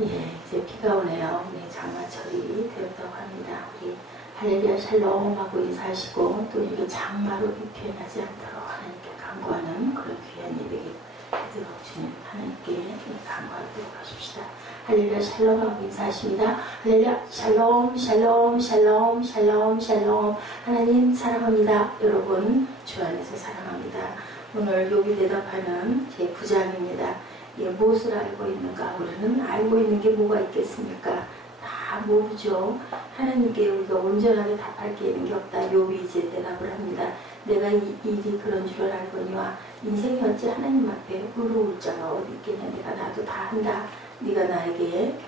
예, 이제 비가 오네요. 네, 장마철이 되었다고 합니다. 우리 할렐루야 샬롬 하고 인사하시고 또 이렇게 장마로 비 피해나지 않도록 하나님께 간구하는 그런 귀한 예배가 되도록 주님 하나님께 간구하도록 하십시다. 할렐루야 샬롬 하고 인사하십니다. 할렐루야 샬롬 샬롬 샬롬 샬롬 샬롬. 하나님 사랑합니다. 여러분 주 안에서 사랑합니다. 오늘 여기 대답하는 제 부장입니다. 예, 무엇을 알고 있는가? 우리는 알고 있는 게 뭐가 있겠습니까? 다 모르죠. 하나님께 우리가 온전하게 답할 게 있는 게 없다. 욥이 이제 대답을 합니다. 내가 이 일이 그런 줄을 알거니와 인생이 어찌 하나님 앞에 의로울 자가 어디 있겠냐. 내가 나도 다 한다. 네가 나에게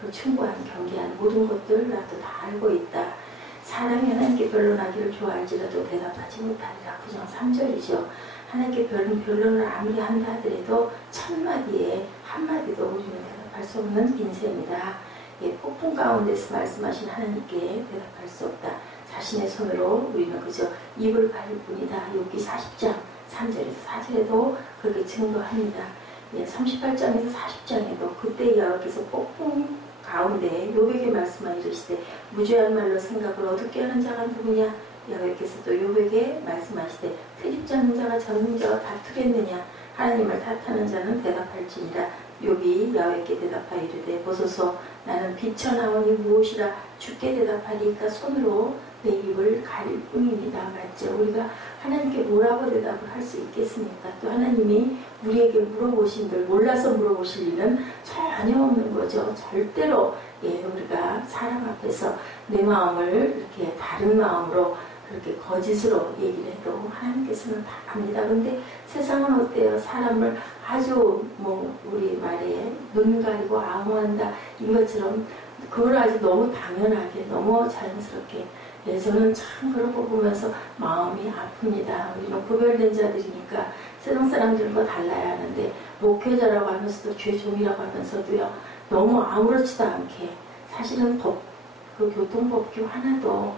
그 충고한 경계한 모든 것들 나도 다 알고 있다. 사람이 하나님께 변론하기를 좋아할지라도 대답하지 못하리라. 9장 3절이죠. 하나님께 변론을 아무리 한다 하더라도 첫마디에 한마디도 우리는 대답할 수 없는 인생이다. 예, 폭풍 가운데서 말씀하신 하나님께 대답할 수 없다. 자신의 손으로 우리는 그저 입을 가릴 뿐이다. 욥기 40장 3절에서 4절에도 그렇게 증거합니다. 예, 38장에서 40장에도 그때 여호와께서 폭풍 가운데 욥에게 말씀하 이르시되 무죄한 말로 생각을 어둡게 하는 자가 누구냐. 여호와께서 또 욥에게 말씀하시되 트집지 않는 자가 저런 자와 다투겠느냐. 하나님을 탓하는 자는 대답할지니라. 욥이 여호와께 대답하여 이르되 보소서 나는 비쳐나오니 무엇이라. 주께 대답하리까 손으로 내 입을 가릴 뿐입니다. 맞죠? 우리가 하나님께 뭐라고 대답을 할 수 있겠습니까? 또 하나님이 우리에게 물어보신들 몰라서 물어보실 일은 전혀 없는 거죠. 절대로. 예, 우리가 사람 앞에서 내 마음을 이렇게 다른 마음으로 그렇게 거짓으로 얘기를 해도 하나님께서는 다 압니다. 근데 세상은 어때요? 사람을 아주 우리 말에 눈 가리고 앙호한다 이것처럼 그걸 아주 너무 당연하게 너무 자연스럽게. 예, 저는 참 그런 거 보면서 마음이 아픕니다. 우리는 구별된 자들이니까 세상 사람들과 달라야 하는데 목회자라고 하면서도 죄종이라고 하면서도요 너무 아무렇지도 않게 사실은 그 교통법규 하나도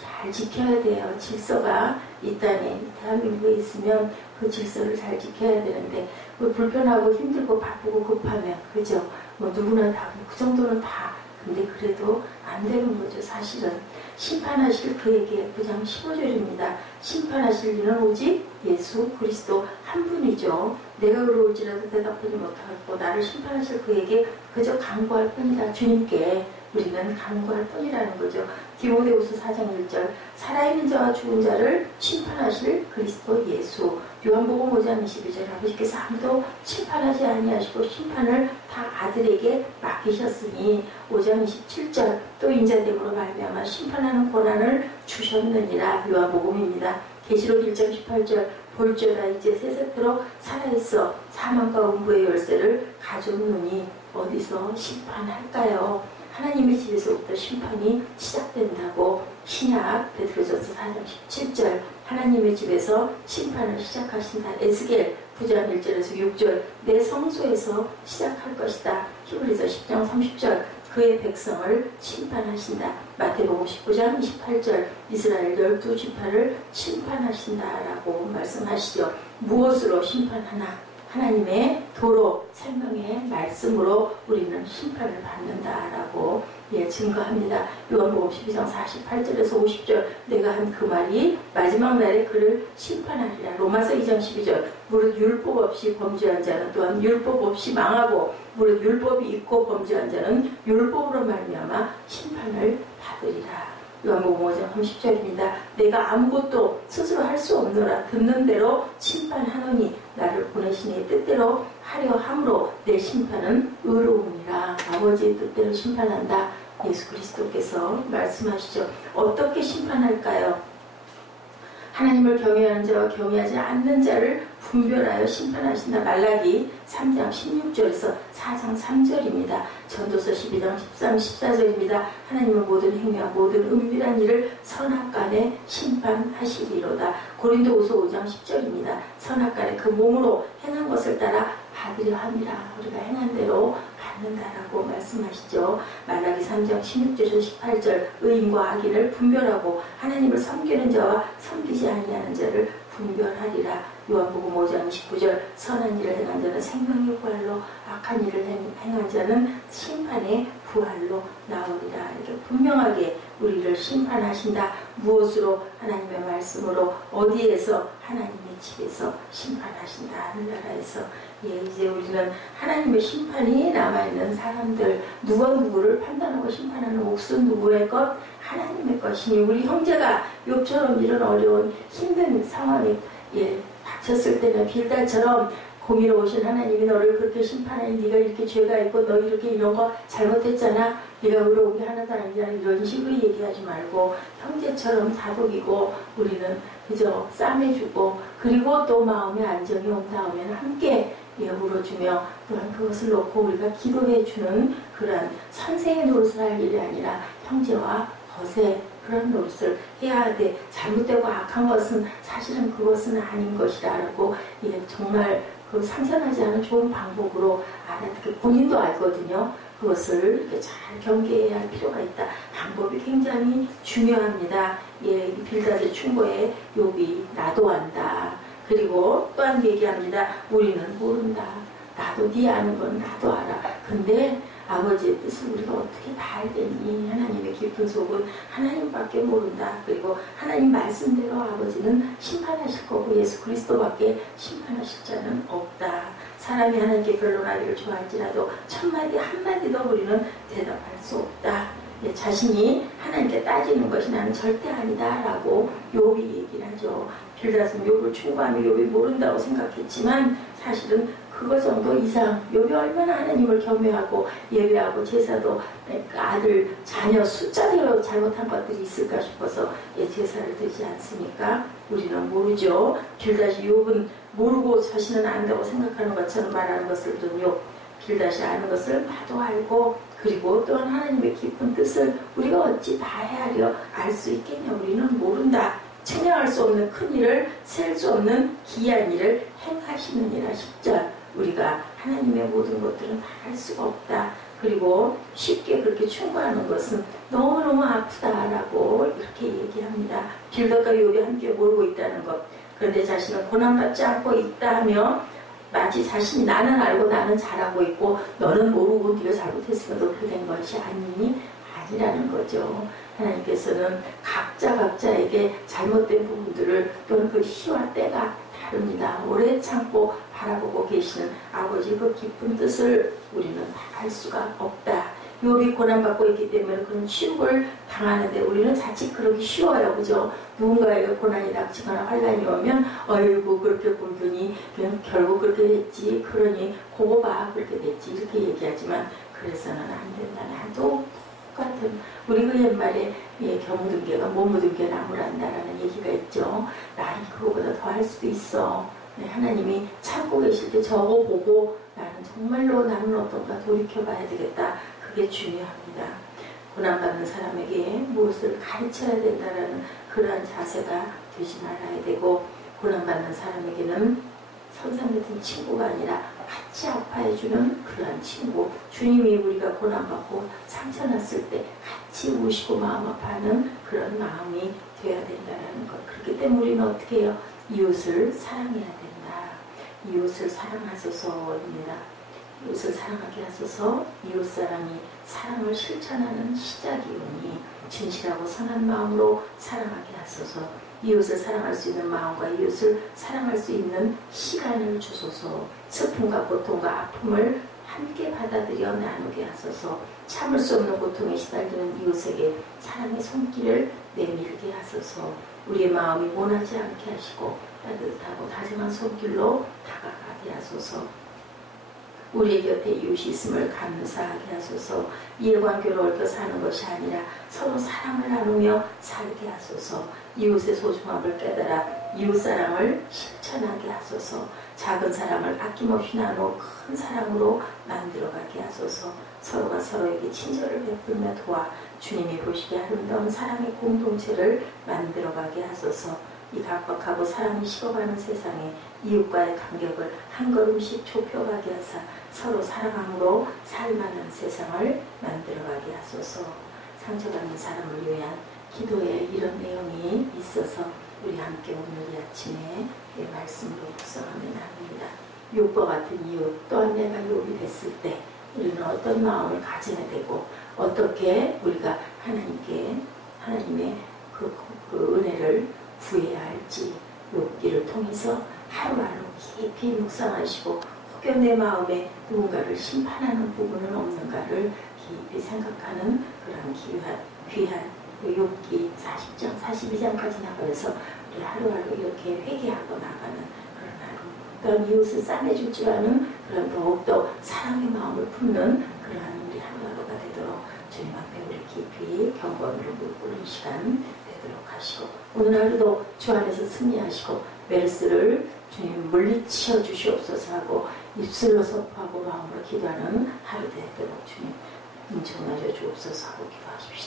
잘 지켜야 돼요. 질서가 이 땅에 대한민국에 있으면 그 질서를 잘 지켜야 되는데 불편하고 힘들고 바쁘고 급하면 그죠? 누구나 다 그 정도는 다. 근데 그래도 안 되는 거죠. 사실은 심판하실 그에게 9장 15절입니다. 심판하실 이는 오직 예수 그리스도 한 분이죠. 내가 의로울지라도 대답하지 못하고 나를 심판하실 그에게 그저 간구할 뿐이다. 주님께 우리는 간구할 뿐이라는 거죠. 디모데후서 4장 1절 살아있는 자와 죽은 자를 심판하실 그리스도 예수. 요한복음 5장 22절 아버지께서 아무도 심판하지 아니하시고 심판을 다 아들에게 맡기셨으니 5장 27절 또 인자됨으로 말미암아 심판하는 권한을 주셨느니라. 요한복음입니다. 계시록 1장 18절 볼지어다 이제 세세토록 살아있어 사망과 음부의 열쇠를 가져오느니 어디서 심판할까요? 하나님의 집에서부터 심판이 시작된다고. 신약 베드로전서 4장 17절 하나님의 집에서 심판을 시작하신다. 에스겔 9장 1절에서 6절 내 성소에서 시작할 것이다. 히브리서 10장 30절 그의 백성을 심판하신다. 마태복음 19장 28절 이스라엘 12지파를 심판하신다라고 말씀하시죠. 무엇으로 심판하나? 하나님의 도로 생명의 말씀으로 우리는 심판을 받는다라고 증거합니다. 요한복음 12장 48절에서 50절 내가 한 그 말이 마지막 날에 그를 심판하리라. 로마서 2장 12절 무릇 율법 없이 범죄한 자는 또한 율법 없이 망하고 무릇 율법이 있고 범죄한 자는 율법으로 말미암아 심판을 받으리라. 요한복음 5장 30절입니다. 내가 아무것도 스스로 할 수 없노라. 듣는 대로 심판하노니 나를 보내신 이의 뜻대로 하려 함으로 내 심판은 의로우니라. 아버지의 뜻대로 심판한다. 예수 그리스도께서 말씀하시죠. 어떻게 심판할까요? 하나님을 경외하는 자와 경외하지 않는 자를 분별하여 심판하신다. 말라기 3장 16절에서 4장 3절입니다. 전도서 12장 13, 14절입니다. 하나님은 모든 행위와 모든 은밀한 일을 선악간에 심판하시리로다. 고린도후서 5장 10절입니다. 선악간에 그 몸으로 행한 것을 따라 받으려 함이라. 우리가 행한 대로 받는다라고 말씀하시죠. 말라기 3장 16절에서 18절 의인과 악인을 분별하고 하나님을 섬기는 자와 섬기지 아니하는 자를 분별하리라. 요한복음 5장 19절 선한 일을 행한 자는 생명의 부활로 악한 일을 행한 자는 심판의 부활로 나오리라. 이렇게 분명하게 우리를 심판하신다. 무엇으로? 하나님의 말씀으로. 어디에서? 하나님의 집에서 심판하신다. 하늘나라에서. 이제 우리는 하나님의 심판이 남아있는 사람들, 누가 누구를 판단하고 심판하는 몫은 누구의 것? 하나님의 것이니 우리 형제가 욥처럼 이런 어려운 힘든 상황에 닥쳤을 때는 빌달처럼 공의로우신 하나님이 너를 그렇게 심판하니 네가 이렇게 죄가 있고 너 이렇게 이런 거 잘못했잖아, 네가 의로우게 하는 사람이잖아, 이런 식으로 얘기하지 말고 형제처럼 다독이고 우리는 그저 쌈해주고, 그리고 또 마음의 안정이 온다오면 함께 울어주며 또한 그것을 놓고 우리가 기도해주는 그러한 선생의 노릇을 할 일이 아니라 형제와 벗의 그런 노릇을 해야 돼. 잘못되고 악한 것은 사실은 그것은 아닌 것이라고 정말 그 상상하지 않은 좋은 방법으로 본인도 알거든요. 그것을 이렇게 잘 경계해야 할 필요가 있다. 방법이 굉장히 중요합니다. 빌닷의 충고에 욥이 나도 안다. 그리고 또한 얘기합니다. 우리는 모른다. 나도 네 아는 건 나도 알아. 근데 아버지의 뜻을 우리가 어떻게 다 알겠니? 하나님의 깊은 속은 하나님밖에 모른다. 그리고 하나님 말씀대로 아버지는 심판하실 거고 예수 그리스도밖에 심판하실 자는 없다. 사람이 하나님께 변론하기를 좋아할지라도 천마디 한마디도 우리는 대답할 수 없다. 자신이 하나님께 따지는 것이 나는 절대 아니다 라고 욥이 얘기를 하죠. 빌닷은 욥을 충고하며 욥이 모른다고 생각했지만 사실은 그거 정도 이상 욥이 얼마나 하나님을 경외하고 예배하고 제사도 아들 자녀 숫자대로 잘못한 것들이 있을까 싶어서 제사를 드리지 않습니까? 우리는 모르죠. 빌닷이 욥은 모르고 자신은 안다고 생각하는 것처럼 말하는 것을 좀 욥 빌닷이 아는 것을 나도 알고, 그리고 또한 하나님의 깊은 뜻을 우리가 어찌 다 헤아려 알 수 있겠냐. 우리는 모른다. 측량할 수 없는 큰 일을, 셀 수 없는 기이한 일을 행하시느니라. 10절. 우리가 하나님의 모든 것들은 다 할 수가 없다. 그리고 쉽게 그렇게 충고하는 것은 너무너무 아프다라고 이렇게 얘기합니다. 빌닷과 욥이 함께 모르고 있다는 것. 그런데 자신은 고난받지 않고 있다 하며 마치 자신이 나는 알고 나는 잘하고 있고 너는 모르고 네가 잘못했으면 그렇게 된 것이 아니라는 거죠. 하나님께서는 각자에게 잘못된 부분들을 또는 그 시와 때가 다릅니다. 오래 참고 바라보고 계시는 아버지 그 깊은 뜻을 우리는 다 알 수가 없다. 욥이 고난받고 있기 때문에 그런 치욕을 당하는데 우리는 자칫 그러기 쉬워요. 그죠? 누군가에게 고난이 닥치거나 환란이 오면 어이구 그렇게 굴더니 그냥 결국 그렇게 됐지, 그러니 그거 봐 그렇게 됐지 이렇게 얘기하지만 그래서는 안 된다. 나도 똑같은 우리 그 옛말에 겨 묻은 개가 못 묻은 개 나무란다라는 얘기가 있죠. 나는 그거보다 더 할 수도 있어. 하나님이 참고 계실 때 저거 보고 나는 정말로 나는 어떤가 돌이켜봐야 되겠다. 그게 중요합니다. 고난받는 사람에게 무엇을 가르쳐야 된다는 그러한 자세가 되지 말아야 되고, 고난받는 사람에게는 선생 같은 친구가 아니라 같이 아파해주는 그러한 친구, 주님이 우리가 고난받고 상처났을 때 같이 우시고 마음 아파하는 그런 마음이 되어야 된다는 것. 그렇기 때문에 우리는 어떻게 해요? 이웃을 사랑해야 된다. 이웃을 사랑하소서입니다. 이웃을 사랑하게 하소서. 이웃사랑이 사랑을 실천하는 시작이오니 진실하고 선한 마음으로 사랑하게 하소서. 이웃을 사랑할 수 있는 마음과 이웃을 사랑할 수 있는 시간을 주소서. 슬픔과 고통과 아픔을 함께 받아들여 나누게 하소서. 참을 수 없는 고통에 시달리는 이웃에게 사랑의 손길을 내밀게 하소서. 우리의 마음이 모나지 않게 하시고 따뜻하고 다정한 손길로 다가가게 하소서. 우리의 곁에 이웃이 있음을 감사하게 하소서. 일관교로 얽혀 사는 것이 아니라 서로 사랑을 나누며 살게 하소서. 이웃의 소중함을 깨달아 이웃사랑을 실천하게 하소서. 작은 사랑을 아낌없이 나누어 큰 사랑으로 만들어가게 하소서. 서로가 서로에게 친절을 베풀며 도와 주님이 보시기에 아름다운 사랑의 공동체를 만들어가게 하소서. 이 각박하고 사람이 식어가는 세상에 이웃과의 간격을 한 걸음씩 좁혀가게 하사 서로 사랑함으로 살만한 세상을 만들어가게 하소서. 상처받는 사람을 위한 기도에 이런 내용이 있어서 우리 함께 오늘 이 아침에 말씀으로 묵상하며 나눕니다. 욥과 같은 이웃, 또한 내가 욥이 됐을 때 우리는 어떤 마음을 가져야 되고 어떻게 우리가 하나님의 그 은혜를 구해야 할지 욥기를 통해서 하루하루 깊이 묵상하시고 혹여 내 마음에 누군가를 심판하는 부분은 없는가를 깊이 생각하는 그런 귀한 욥기 40장, 42장까지 나가면서 우리 하루하루 이렇게 회개하고 나가는 그런 하루. 어떤 이웃을 싸매줄 줄 아는 그런 더욱더 사랑의 마음을 품는 그러한 우리 하루하루가 되도록 주님 앞에 우리 깊이 경건으로 묵는 시간 되도록 하시고 오늘 하루도 주 안에서 승리하시고 메르스를 주님 물리치어 주시옵소서 하고 입술로 선포하고 마음으로 기도하는 하루 되도록 주님 인정하여 주옵소서 하고 기도하십시오.